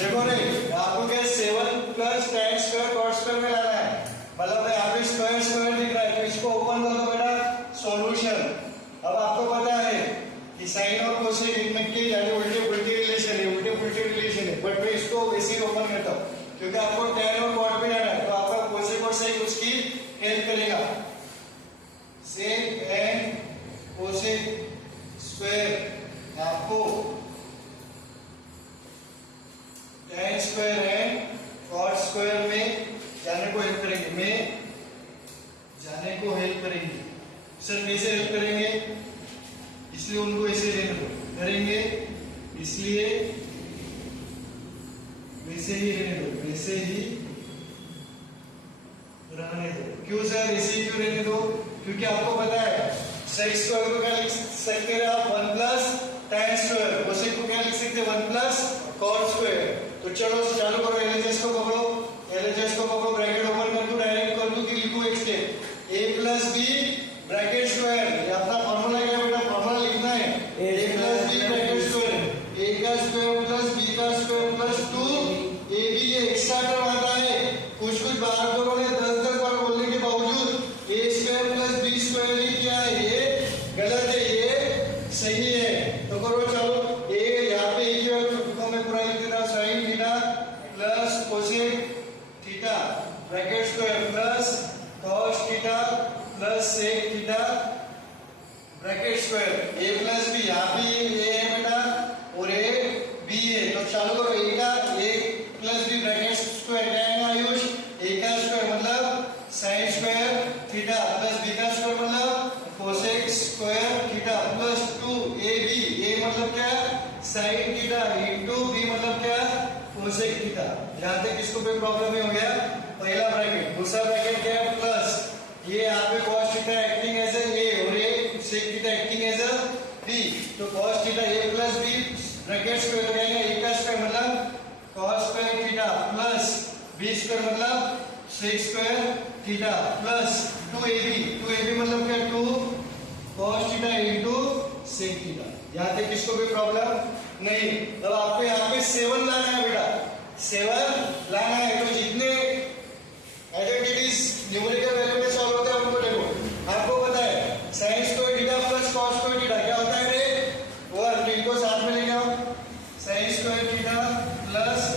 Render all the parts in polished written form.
देखो रे आपको क्या 7 plus tan square cot square में लाना है, मतलब यहाँ पे स्क्वायर स्क्वायर दिख रहा है तो इसको ओपन कर दो बेटा, सॉल्यूशन। अब आपको पता है कि साइन और कोसेक इनमें के यानी उल्टे पुल्टे रिलेशन है, उल्टे पुल्टे रिलेशन है, बट मैं इसको वैसे ही ओपन करता हूँ क्योंकि आपको tan और cot भी लाना है, तो आपका कोसेक और सेक उसकी हेल्प करेगा। सेक एंड कोसेक स्क्वायर आपको tan square and cot square में जाने को हेल्प करेंगे, में जाने को हेल्प करेंगे। सर कैसे हेल्प करेंगे? इसलिए उनको ऐसे रहने दो, करेंगे इसलिए वैसे ही रहने दो, वैसे ही रहने दो। क्यों सर ऐसे ही क्यों रहने दो? क्योंकि आपको पता है सेक स्क्वायर को क्या लिख सकते हैं आप 1 प्लस tan स्क्वायर, कोसेक को क्या लिख सकते हैं 1 प्लस cot स्क्वायर। तो चलो चालू करो, एलएचएस को पकड़ो, एलएचएस को पकड़ो, ब्रैकेट ओपन कर दो, डायरेक्ट कर दो कि लिखो एक step a plus b bracket square, ये अपना फॉर्मूला क्या बेटा, फॉर्मूला लिखना है a plus b bracket square, a का स्क्वायर प्लस b का स्क्वायर प्लस 2ab। ये एक्स्ट्रा टर्म आता है, कुछ कुछ बाहर करो ने 10 बार बोलने के बावजूद a square plus b square ही क्या है, ये गलत है, ये सही है। तो करो चलो, a यहाँ पे एक है, मैं पूरा लिख देता हूँ, sin theta plus cosec theta bracket square plus cos theta plus sec theta bracket square, a plus b, यहाँ पे a है बेटा और a b है। तो चालू करो, a का a plus b bracket square क्या है आयुष, a का स्क्वायर मतलब sin square theta plus b का स्क्वायर मतलब cosec square theta plus 2ab, a मतलब क्या sin थीटा इंटू b मतलब क्या cosec थीटा। यहाँ तक किसको कोई प्रॉब्लम नहीं हो गया? पहला ब्रैकेट। दूसरा ब्रैकेट क्या है प्लस, ये यहाँ पे cos theta acting as A और ये sec theta acting as uh b, तो cos theta a plus b bracket square हो जाएगा, a का स्क्वायर मतलब cos square theta plus b square मतलब sec square theta plus 2ab मतलब क्या 2 cos theta into sec theta. यहाँ तक किसको भी प्रॉब्लम नहीं। अब आपको यहाँ पे 7 लाना है बेटा, 7 लाना है, तो जितने आइडेंटिटीज न्यूमेरिकल वैल्यू में सॉल्व होते हैं उनको देखो। आपको पता है sin square theta plus cos square theta क्या होता है रे 1, तो इनको साथ में लेके आओ, sin square theta plus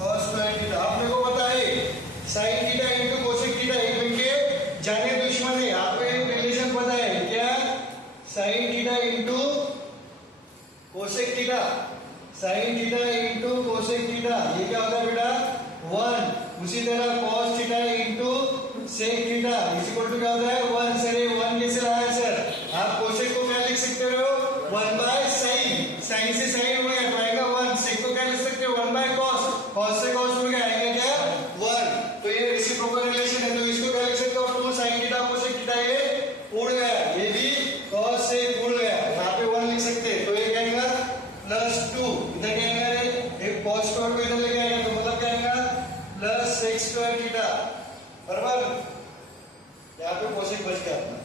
cos square theta. आप लोगों को पता है sin theta into cosec theta एक इनके जाने दुश्मन है, आपको एक रिलेशन पता है क्या, sin theta into cosec theta, sin theta into cosec theta ये क्या होता है बेटा 1। उसी तरह cos theta into sec theta is equal to क्या होता है 1। सर ये 1 कैसे लाया सर, आप cosec को क्या लिख सकते हो 1 बाय sin, sin से sin हो गया तो आएगा 1, sec को क्या लिख सकते हो 1 बाय cos, cos से cos हो गया आएगा क्या 1। तो ये रेसिप्रोकल रिलेशन है, तो इसको क्या लिख सकते हो 2 sin थीटा cosec थीटा, ये उड़ गया, ये भी cos से उड़ गया, यहाँ पे 1 लिख सकते हैं, तो ये क्या आएगा प्लस 2, इधर क्या आएगा रे एक cos स्क्वायर को इधर लेके आएगा तो मतलब क्या आएगा प्लस sec स्क्वायर थीटा बराबर, यहाँ पे cosec बच गया अपना,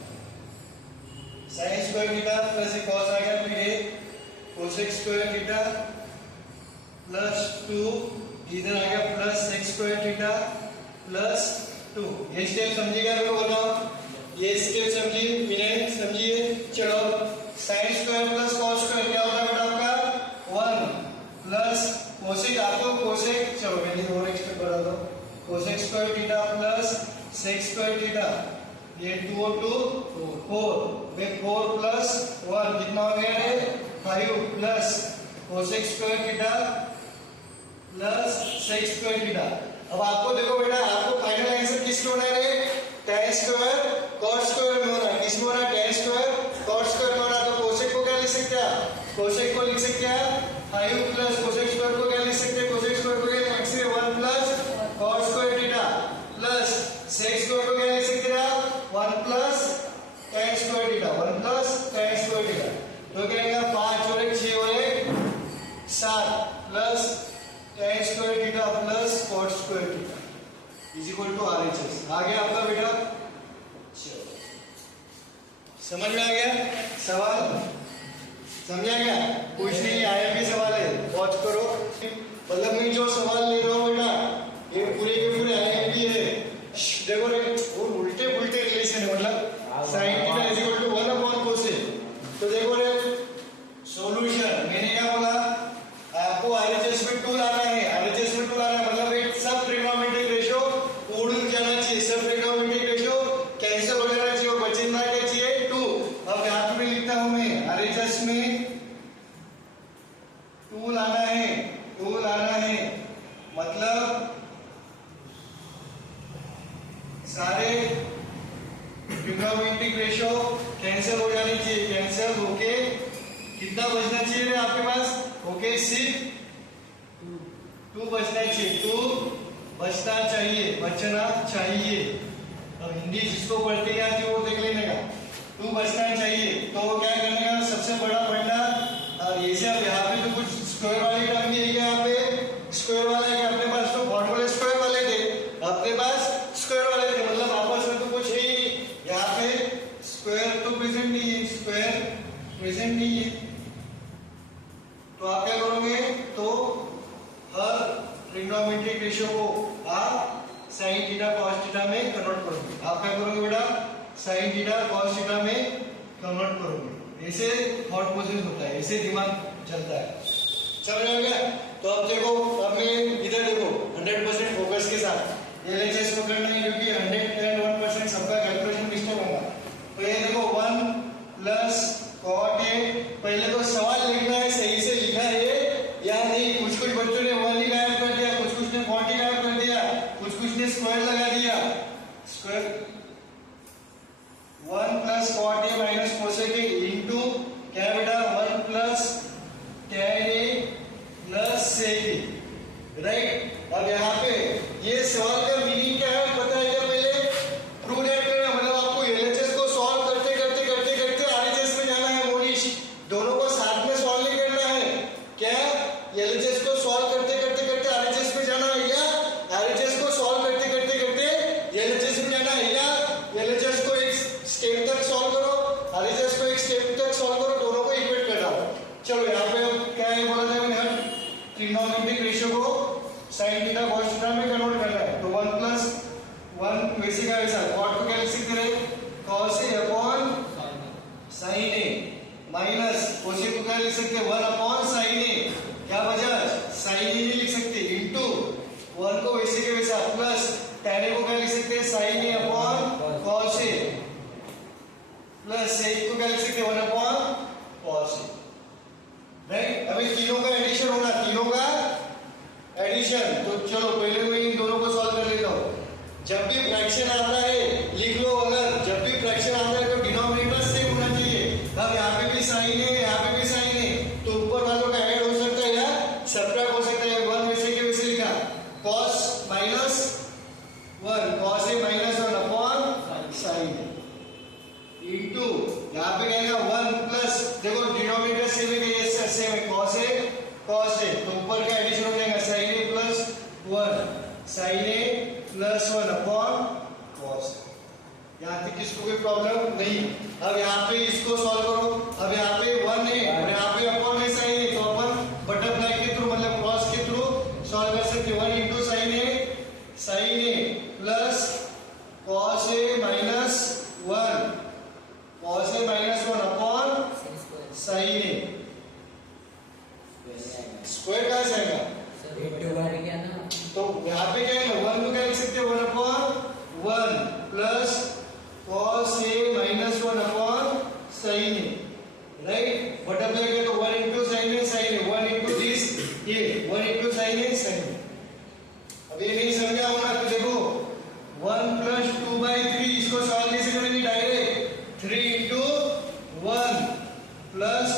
sin स्क्वायर थीटा प्लस एक cos आ गया, फिर ये cosec स्क्वायर थीटा प्लस 2, इधर आ गया plus sec square theta plus 2। ये स्टेप समझिएगा मेरे को बताओ, ये स्टेप समझिए विनय समझिए। चलो sin square plus cos square क्या होता है बेटा आपका 1 प्लस cosec, आपको cosec चलो मैं और एक स्टेप बढ़ा दो, cosec square theta plus sec square theta, ये 2 और 2 4, वे 4 प्लस 1 कितना हो गया है 5 plus cosec square theta plus sec square theta. अब आपको देखो बेटा, आपको फाइनल आंसर किसमें होना है tan स्क्वायर cot स्क्वायर में होना है, किसमें होना है tan स्क्वायर cot स्क्वायर में होना, तो cosec को क्या लिख सकते हैं, cosec को लिख सकते हैं 5 प्लस cosec स्क्वायर को क्या लिख सकते हैं, cosec स्क्वायर को क्या लिख सकते हैं 1 plus cot square theta plus sec square को क्या लिख सकते हैं 1 plus tan square theta, 1 plus tan square theta. तो क्या आएगा 5 और 1 6 और 1 7 plus tan square theta plus cot square theta is equal to RHS। आ गया आपका बेटा, समझ में आ गया सवाल, समझा गया? कुछ नहीं, आया भी सवाल है, वॉच करो। मतलब मैं जो आपको आरएचएस में 2 लाना है, आरएचएस में 2 लाना है, मतलब एक सब ट्रिग्नोमेट्रिक रेशियो उड़ जाना चाहिए, सब ट्रिग्नोमेट्रिक रेशियो कैंसिल हो जाना चाहिए और बचना क्या चाहिए 2। अब यहाँ पे लिखता हूं मैं आरएचएस में 2 लाना है, 2 लाना है, मतलब सारे ट्रिग्नोमेट्रिक रेशियो कैंसिल हो जानी चाहिए, कैंसिल होके कितना बचना चाहिए आपके पास, ओके सिर्फ 2 बचना चाहिए, 2 बचना चाहिए, बचना चाहिए। अब हिंदी जिसको पढ़ते आती है वो देख लेने का, 2 बचना चाहिए। तो क्या करने का सबसे बड़ा फंडा, ऐसे अब यहाँ पे तो कुछ स्क्वायर वाले टर्म नहीं है, यहाँ पे स्क्वायर वाला है, अपने पास तो फॉर्मूले स्क्वायर वाले थे, अपने पास स्क्वायर वाले थे, मतलब आपस में तो कुछ है ही नहीं, यहाँ पे स्क्वायर तो प्रेजेंट नहीं है, स्क्वायर प्रेजेंट नहीं है, तो आप क्या करोगे, तो हर ट्रिग्नोमेट्रिक रेशियो को आप sin थीटा cos थीटा में कन्वर्ट करोगे। आप क्या करोगे बेटा, sin थीटा cos थीटा में कन्वर्ट करोगे। ऐसे थॉट प्रोसेस होता है, ऐसे दिमाग चलता है, समझ आ गया। तो अब देखो, आपने इधर देखो 100% फोकस के साथ एलएचएस को करना है, क्योंकि 101% सबका कैलकुलेशन डिस्टर्ब होगा। तो ये देखो 1 प्लस cot a, पहले तो सवाल लिखना है सही से लिखा है या नहीं। कुछ कुछ बच्चों ने 1 ही गायब कर दिया, कुछ कुछ ने cot ही गायब कर दिया, कुछ कुछ ने स्क्वायर लगा दिया, square 1 plus cot a minus cosec a into क्या बेटा 1 plus tan a plus sec a, right. अब यहाँ पे ये सवाल का मीनिंग क्या है पता है क्या, पहले प्रूव दैट करना, मतलब आपको एलएचएस को सॉल्व करते करते करते करते आरएचएस में जाना है मोनिश, दोनों को साथ में सॉल्व नहीं करना है। क्या एलएचएस को सॉल्व करते करते करते आरएचएस में जाना है, या आरएचएस को सॉल्व करते करते करते एलएचएस में जाना है, या एलएचएस को एक स्टेप तक सॉल्व करो, आरएचएस को एक स्टेप तक सॉल्व करो, दोनों को इक्वेट कर रहा हूं। चलो यहाँ पे क्या है बोला था मैंने, ट्रिग्नोमेट्रिक रेशियो को sin थीटा cos थीटा में कन्वर्ट करना है। तो 1 प्लस 1 वैसे का वैसा, cot को क्या लिख सकते हैं, cos a upon sin a, minus cosec को क्या लिख सकते हैं 1 अपॉन sin a, क्या बचा sin a नहीं लिख सकते, इनटू 1 को वैसे के वैसा, प्लस tan a को क्या लिख सकते हैं sin a upon cos a, plus sec को क्या लिख सकते हैं 1 अपॉन cos a, राइट। अभी तीनों का एडिशन होगा, तीनों का एडिशन। तो चलो पहले मैं इन दोनों को सॉल्व कर लेता हूं। जब भी फ्रैक्शन आता है लिख लो, अगर जब भी फ्रैक्शन आता है तो डिनोमिनेटर सेम होना चाहिए। अब यहाँ पे भी साइन है, यहाँ पे भी साइन है, तो ऊपर वालों का ऐड हो सकता है या सबट्रैक्ट हो सकता है। 1 वैसे के वैसे लिखा, cos minus 1, cos a minus 1 upon sine into यहाँ पे क्या 1 प्लस, देखो डिनोमिनेटर सेम है, ये सेम है, cos a, तो ऊपर का एडिशन हो जाएगा sin a plus 1, sin a plus 1 upon cos। यहाँ तक किसको कोई प्रॉब्लम नहीं। अब यहाँ पे इसको सॉल्व करो, अब यहाँ पे 1 है और यहाँ पे अपॉन है sin a, तो अपन बटरफ्लाई के थ्रू मतलब क्रॉस के थ्रू सॉल्व कर सकते हैं। 1 into sin a plus cos a minus 1, cos a minus 1 upon sin a, square कहाँ से आएगा, तो यहाँ पे क्या है 1 को क्या लिख सकते हैं 1 upon 1 plus cos a minus 1 upon sin a, right. Butterfly के तो 1 into sin a 1 into this, ये 1 इंटू sin a। अब ये नहीं समझा होगा तो देखो 1 प्लस 2/3, इसको सॉल्व कैसे करेंगे, डायरेक्ट 3 इंटू 1 प्लस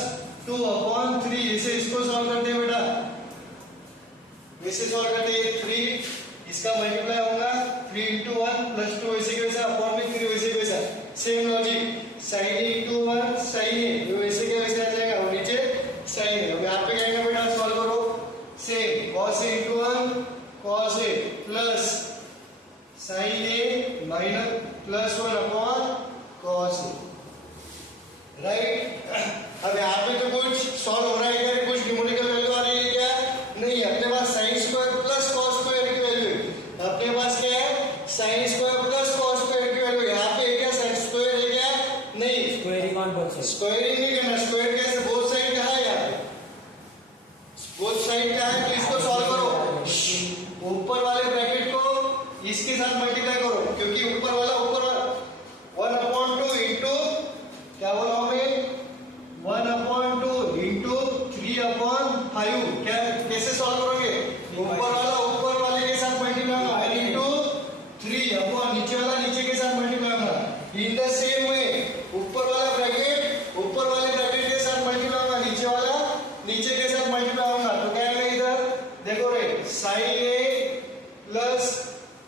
2 अपॉन 3, इसे इसको सॉल्व करते हैं बेटा, वैसे सॉल्व करते हैं 3, इसका मल्टीप्लाई होगा 3 इंटू 1 प्लस 2 वैसे के वैसा अपॉन में 3 वैसे के वैसा, same logic sin a into 1 sin a, वैसे के वैसे आ जाएगा और नीचे sin a। अब यहाँ पे क्या आएगा बेटा, सॉल्व करो, same cos a into 1 cos a plus sin a minus plus 1 upon cos a, right. अब यहाँ पे तो कुछ सॉल्व हो रहा है क्या, कुछ न्यूमेरिकल वैल्यू आ रही है क्या, नहीं, अपने पास sin square plus cos square की वैल्यू, अपने पास क्या है sin square plus cos square की वैल्यू। यहाँ पे क्या sin स्क्वायर है क्या, नहीं, squaring on both side, squaring नहीं करना, स्क्वायर कैसे, बोथ साइड कहाँ है, यहाँ पे बोथ साइड कहाँ साथ मल्टीप्लाई करो, क्योंकि ऊपर वाला 1/2 इंटू क्या बोला हमें 1/2 इंटू 3/5। क्या कैसे सॉल्व करोगे? ऊपर वाले के साथ मल्टीप्लाई होगा 1 इंटू 3 अपॉन नीचे वाला नीचे के साथ मल्टीप्लाई होगा। इन द सेम वे ऊपर वाले ब्रैकेट के साथ मल्टीप्लाई होगा, नीचे वाला नीचे के साथ मल्टीप्लाई होगा। तो क्या है इधर देखो रे, sin a plus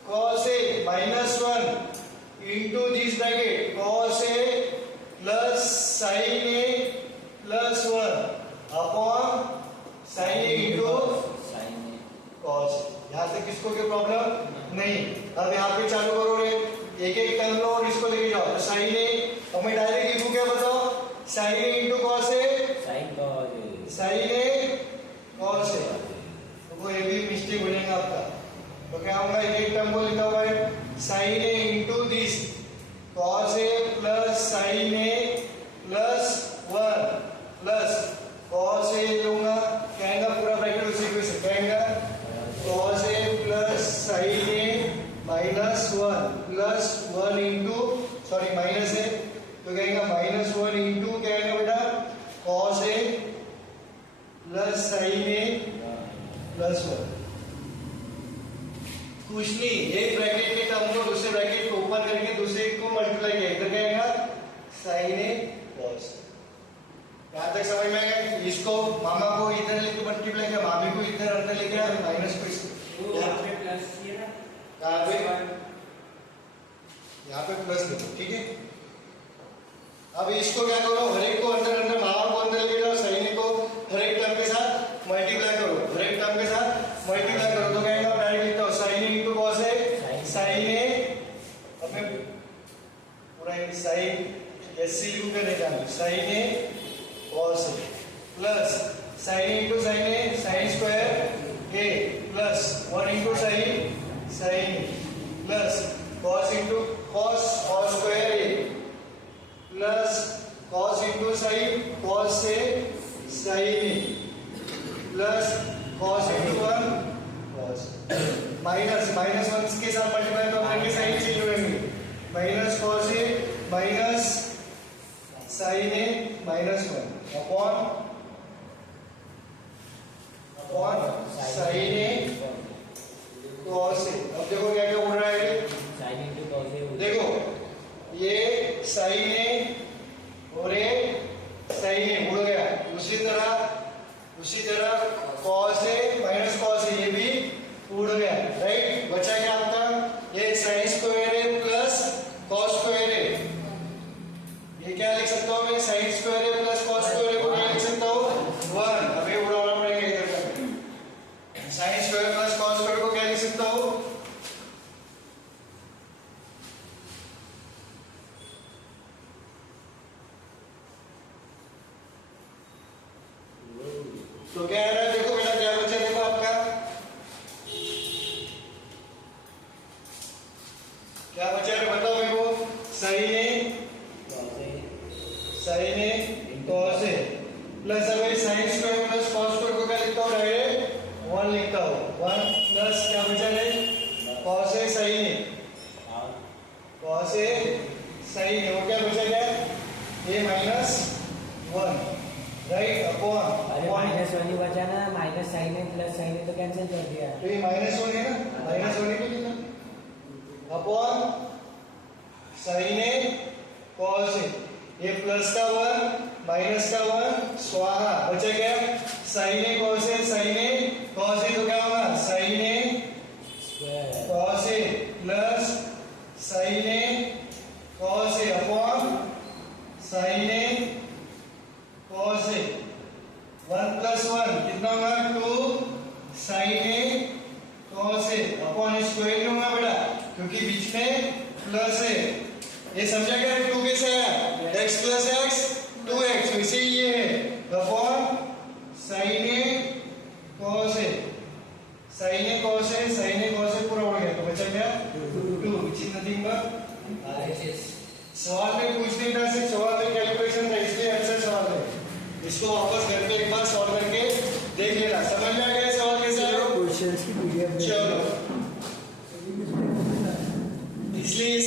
cos a minus 1 into this bracket cos a plus sin a plus 1 upon sin a into cos। यहाँ तक किसको क्या प्रॉब्लम नहीं? अब यहाँ पे चालू करो रे, एक एक कर लो और इसको लेके जाओ। तो sin a और मैं डायरेक्ट लिखूं क्या बताओ? sin a into cos a, sin a cos a। तो वो ये भी मिस्टेक बनेगा आपका। तो क्या होगा, एक टर्म को लिखा हुआ है sin a into this cos a plus sin a plus 1 plus cos a लूंगा, क्या आएगा पूरा ब्रैकेट उसी को से क्या आएगा cos a plus sin a minus 1 plus 1 into sorry minus है तो क्या आएगा माइनस 1 इंटू क्या आएगा बेटा cos a plus sin a plus 1। कुछ नहीं, एक ब्रैकेट के टर्म को दूसरे ब्रैकेट को ओपन करके दूसरे को मल्टीप्लाई किया, इधर क्या आएगा sin a cos। यहाँ तक समझ में आएगा? इसको मामा को इधर लेके मल्टीप्लाई किया, मामी को इधर अंदर लेके आया, माइनस को यहाँ पे प्लस किया ना, कहाँ पे यहाँ पे प्लस लिखो, ठीक है। अब इसको क्या करो, हर एक को अंदर मामा को अंदर लेके जाओ, sin a को हर एक टर्म के साथ मल्टीप्लाई करो, हर एक टर्म के साथ मल्टीप्लाई करो। तो क्या आएगा, डायरेक्ट लिखता हूँ sin a into cos a, sin a अब मैं पूरा sin SCU पे नहीं जाना, sin a cos a plus sin a into sin a sin square a plus 1 into sin sin plus cos into cos square a plus cos into sin cos a sin a plus cos into 1 cos minus 1 के साथ multiply तो अपने sign change हो जाएंगे, minus cos a minus sin a minus 1 upon sin a cos a। अब देखो क्या क्या उड़ रहा है, देखो ये sin a और ये sin a उड़ गया, उसी तरह cos a minus cos a ये भी उड़ गया, राइट। बचा क्या आपका, ये sin square a plus cos square a, ये क्या लिख सकता हूँ मैं, sin square a plus cos square a को क्या लिख सकता हूँ 1। अब ये उड़ाना पड़ेगा इधर का, sin square plus cos square को क्या लिख सकता हूँ तो क्या आ रहा है, देखो बेटा क्या बचा, देखो आपका क्या बचा है बताओ मेरे को, sin a cos a plus अब sin square plus cos square को क्या लिखता हूँ, डायरेक्ट 1 लिखता हूँ, 1 प्लस क्या बचा है cos a sin a वो क्या बचा क्या, a minus 1 right upon minus 1 ही बचा ना, minus sin a plus sin a तो कैंसिल कर दिया, तो ये माइनस 1 है ना, माइनस 1 ही तो लिखा upon sin a cos a, ये प्लस का 1 माइनस का 1 स्वाहा, बचा क्या sin a cos a तो क्या होगा sin a cos a plus sin a cos a upon sin a cos a 1 plus 1 कितना होगा 2 sin a cos a upon square लूंगा बेटा, क्योंकि बीच में प्लस है, ये समझा क्या 2 कैसे आया, x प्लस x 2x वैसे ही ये है upon sin a cos a पूरा उड़ गया, तो बचा क्या 2 which is nothing but सवाल में पूछ नहीं था, सिर्फ सवाल में कैलकुलेशन था, इसलिए आंसर सवाल है। इसको वापस घर पे एक बार सॉल्व करके देख लेना, समझ में आ गया सवाल कैसे है, क्वेश्चंस की पीडीएफ चलो इसलिए ये